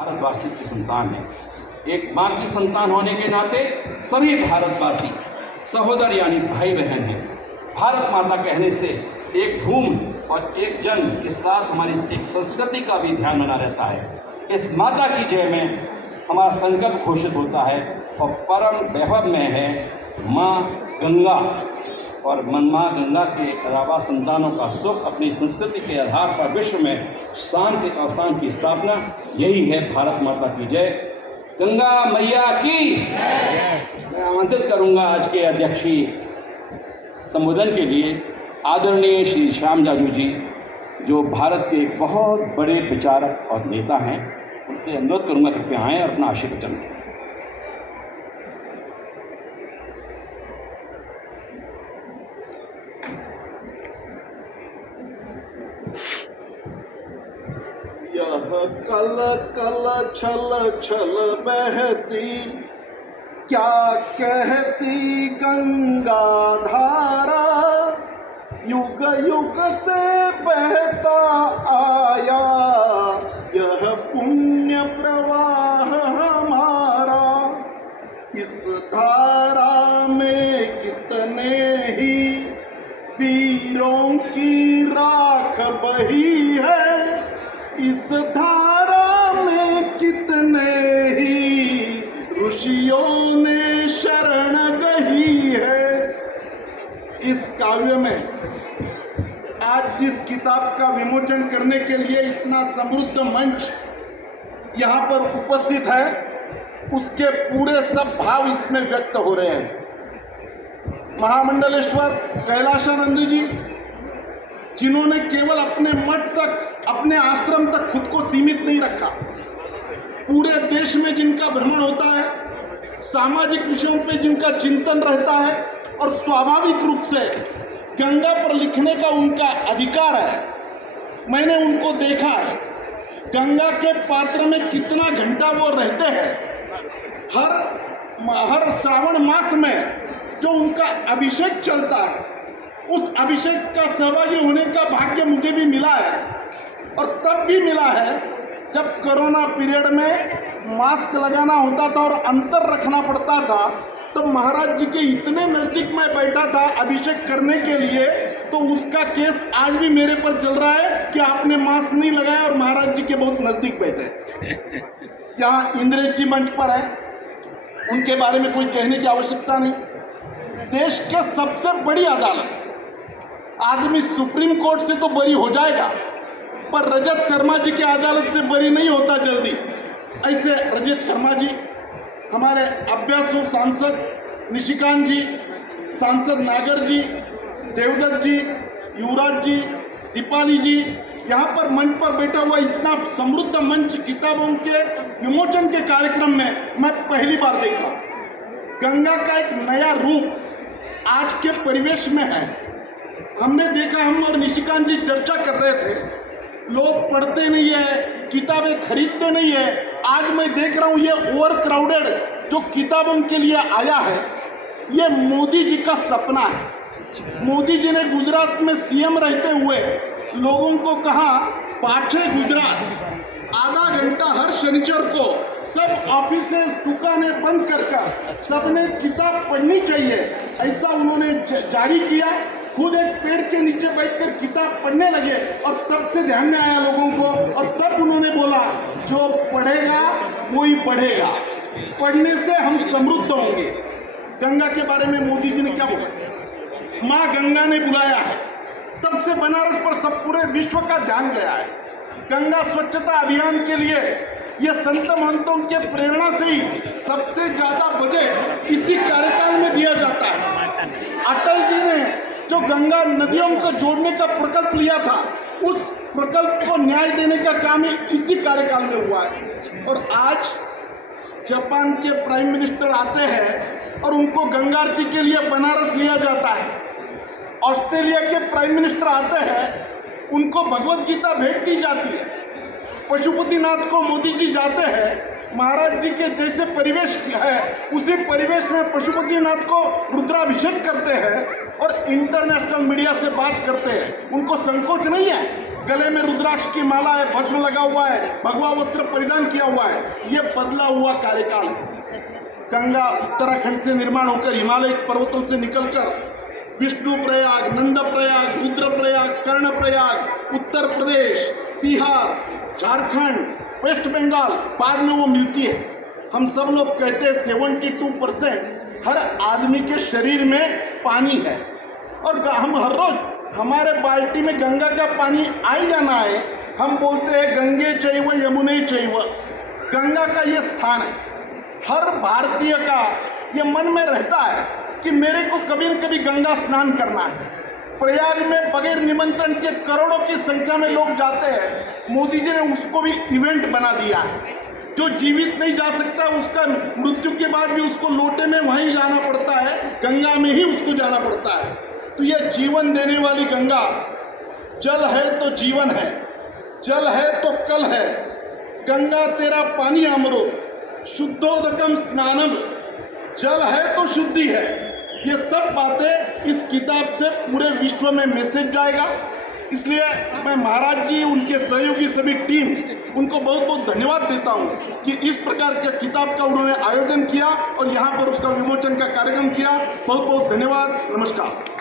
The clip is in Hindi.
भारतवासी की संतान है। एक माँ की संतान होने के नाते सभी भारतवासी सहोदर यानी भाई बहन हैं। भारत माता कहने से एक भूमि और एक जन के साथ हमारी एक संस्कृति का भी ध्यान बना रहता है। इस माता की जय में हमारा संकल्प घोषित होता है और परम वैभव में है माँ गंगा और माँ गंगा के अलावा संतानों का सुख अपनी संस्कृति के आधार पर विश्व में शांति और शांति की स्थापना, यही है भारत माता की जय। गंगा मैया की। मैं आमंत्रित करूंगा आज के अध्यक्षीय संबोधन के लिए आदरणीय श्री श्याम जाजू जी, जो भारत के एक बहुत बड़े विचारक और नेता हैं। उनसे अनुरोध करूंगा कृपया आएँ और अपना आशीर्वचन दें। यह कल कल छल छल बहती, क्या कहती गंगा धारा, युग युग से बहता आया यह पुण्य प्रवाह हमारा। इस धारा में कितने ही वीरों की राख बही है, इस धारा में कितने ही ऋषियों ने शरण गही है। इस काव्य में आज जिस किताब का विमोचन करने के लिए इतना समृद्ध मंच यहाँ पर उपस्थित है, उसके पूरे सब भाव इसमें व्यक्त हो रहे हैं। महामंडलेश्वर कैलाशानंद जी, जिन्होंने केवल अपने मठ तक, अपने आश्रम तक खुद को सीमित नहीं रखा, पूरे देश में जिनका भ्रमण होता है, सामाजिक विषयों पे जिनका चिंतन रहता है और स्वाभाविक रूप से गंगा पर लिखने का उनका अधिकार है। मैंने उनको देखा है, गंगा के पात्र में कितना घंटा वो रहते हैं। हर श्रावण मास में जो उनका अभिषेक चलता है, उस अभिषेक का सहभागी होने का भाग्य मुझे भी मिला है। और तब भी मिला है जब कोरोना पीरियड में मास्क लगाना होता था और अंतर रखना पड़ता था, तब महाराज जी के इतने नज़दीक मैं बैठा था अभिषेक करने के लिए, तो उसका केस आज भी मेरे पर चल रहा है कि आपने मास्क नहीं लगाया और महाराज जी के बहुत नज़दीक बैठे। यहाँ इंद्रेश जी मंच पर है, उनके बारे में कोई कहने की आवश्यकता नहीं। देश के सबसे बड़ी अदालत, आदमी सुप्रीम कोर्ट से तो बरी हो जाएगा, पर रजत शर्मा जी की अदालत से बरी नहीं होता जल्दी। ऐसे रजत शर्मा जी, हमारे अभ्यासु सांसद निशिकांत जी, सांसद नागर जी, देवदत्त जी, युवराज जी, दीपाली जी, यहाँ पर मंच पर बैठा हुआ इतना समृद्ध मंच किताबों के विमोचन के कार्यक्रम में मैं पहली बार देख रहा हूँ। गंगा का एक नया रूप आज के परिवेश में है। हमने देखा, हम और निशिकांत जी चर्चा कर रहे थे, लोग पढ़ते नहीं है, किताबें खरीदते नहीं है। आज मैं देख रहा हूँ ये ओवर क्राउडेड जो किताबों के लिए आया है, ये मोदी जी का सपना है। मोदी जी ने गुजरात में सीएम रहते हुए लोगों को कहा, पाठे गुजरात, आधा घंटा हर शनिचर को सब ऑफिसेस दुकानें बंद कर सबने किताब पढ़नी चाहिए। ऐसा उन्होंने जारी किया। खुद एक पेड़ के नीचे बैठकर किताब पढ़ने लगे और तब से ध्यान में आया लोगों को, और तब उन्होंने बोला, जो पढ़ेगा वही बढ़ेगा, पढ़ने से हम समृद्ध होंगे। गंगा के बारे में मोदी जी ने क्या बोला? माँ गंगा ने बुलाया है। तब से बनारस पर सब पूरे विश्व का ध्यान गया है। गंगा स्वच्छता अभियान के लिए ये संत महंतों के प्रेरणा से ही सबसे ज्यादा बजट इसी कार्यकाल में दिया जाता है। अटल जी ने जो गंगा नदियों को जोड़ने का प्रकल्प लिया था, उस प्रकल्प को न्याय देने का काम इसी कार्यकाल में हुआ है। और आज जापान के प्राइम मिनिस्टर आते हैं और उनको गंगा आरती के लिए बनारस लिया जाता है। ऑस्ट्रेलिया के प्राइम मिनिस्टर आते हैं, उनको भगवत गीता भेंट की जाती है। पशुपतिनाथ को मोदी जी जाते हैं, महाराज जी के जैसे परिवेश है उसी परिवेश में पशुपतिनाथ को रुद्राभिषेक करते हैं और इंटरनेशनल मीडिया से बात करते हैं। उनको संकोच नहीं है, गले में रुद्राक्ष की माला है, भस्म लगा हुआ है, भगवा वस्त्र परिधान किया हुआ है। ये बदला हुआ कार्यकाल है। गंगा उत्तराखंड से निर्माण होकर हिमालय पर्वतों से निकलकर विष्णु प्रयाग, नंद प्रयाग, रुद्र प्रयाग, कर्ण प्रयाग, उत्तर प्रदेश, बिहार, झारखंड, वेस्ट बंगाल, बाद में वो मिलती है। हम सब लोग कहते हैं 72% हर आदमी के शरीर में पानी है और हम हर रोज हमारे बाल्टी में गंगा का पानी आ ही जाना है। हम बोलते हैं गंगे चैव यमुने चैव, गंगा का ये स्थान है। हर भारतीय का ये मन में रहता है कि मेरे को कभी न कभी गंगा स्नान करना है। प्रयाग में बगैर निमंत्रण के करोड़ों की संख्या में लोग जाते हैं। मोदी जी ने उसको भी इवेंट बना दिया है। जो जीवित नहीं जा सकता उसका मृत्यु के बाद भी उसको लोटे में वहीं जाना पड़ता है, गंगा में ही उसको जाना पड़ता है। तो यह जीवन देने वाली गंगा, जल है तो जीवन है, जल है तो कल है। गंगा तेरा पानी अमृत, शुद्धोदकम स्नानम, जल है तो शुद्धि है। ये सब बातें इस किताब से पूरे विश्व में मैसेज जाएगा। इसलिए मैं महाराज जी, उनके सहयोगी सभी टीम, उनको बहुत बहुत धन्यवाद देता हूँ कि इस प्रकार के किताब का उन्होंने आयोजन किया और यहाँ पर उसका विमोचन का कार्यक्रम किया। बहुत बहुत धन्यवाद। नमस्कार।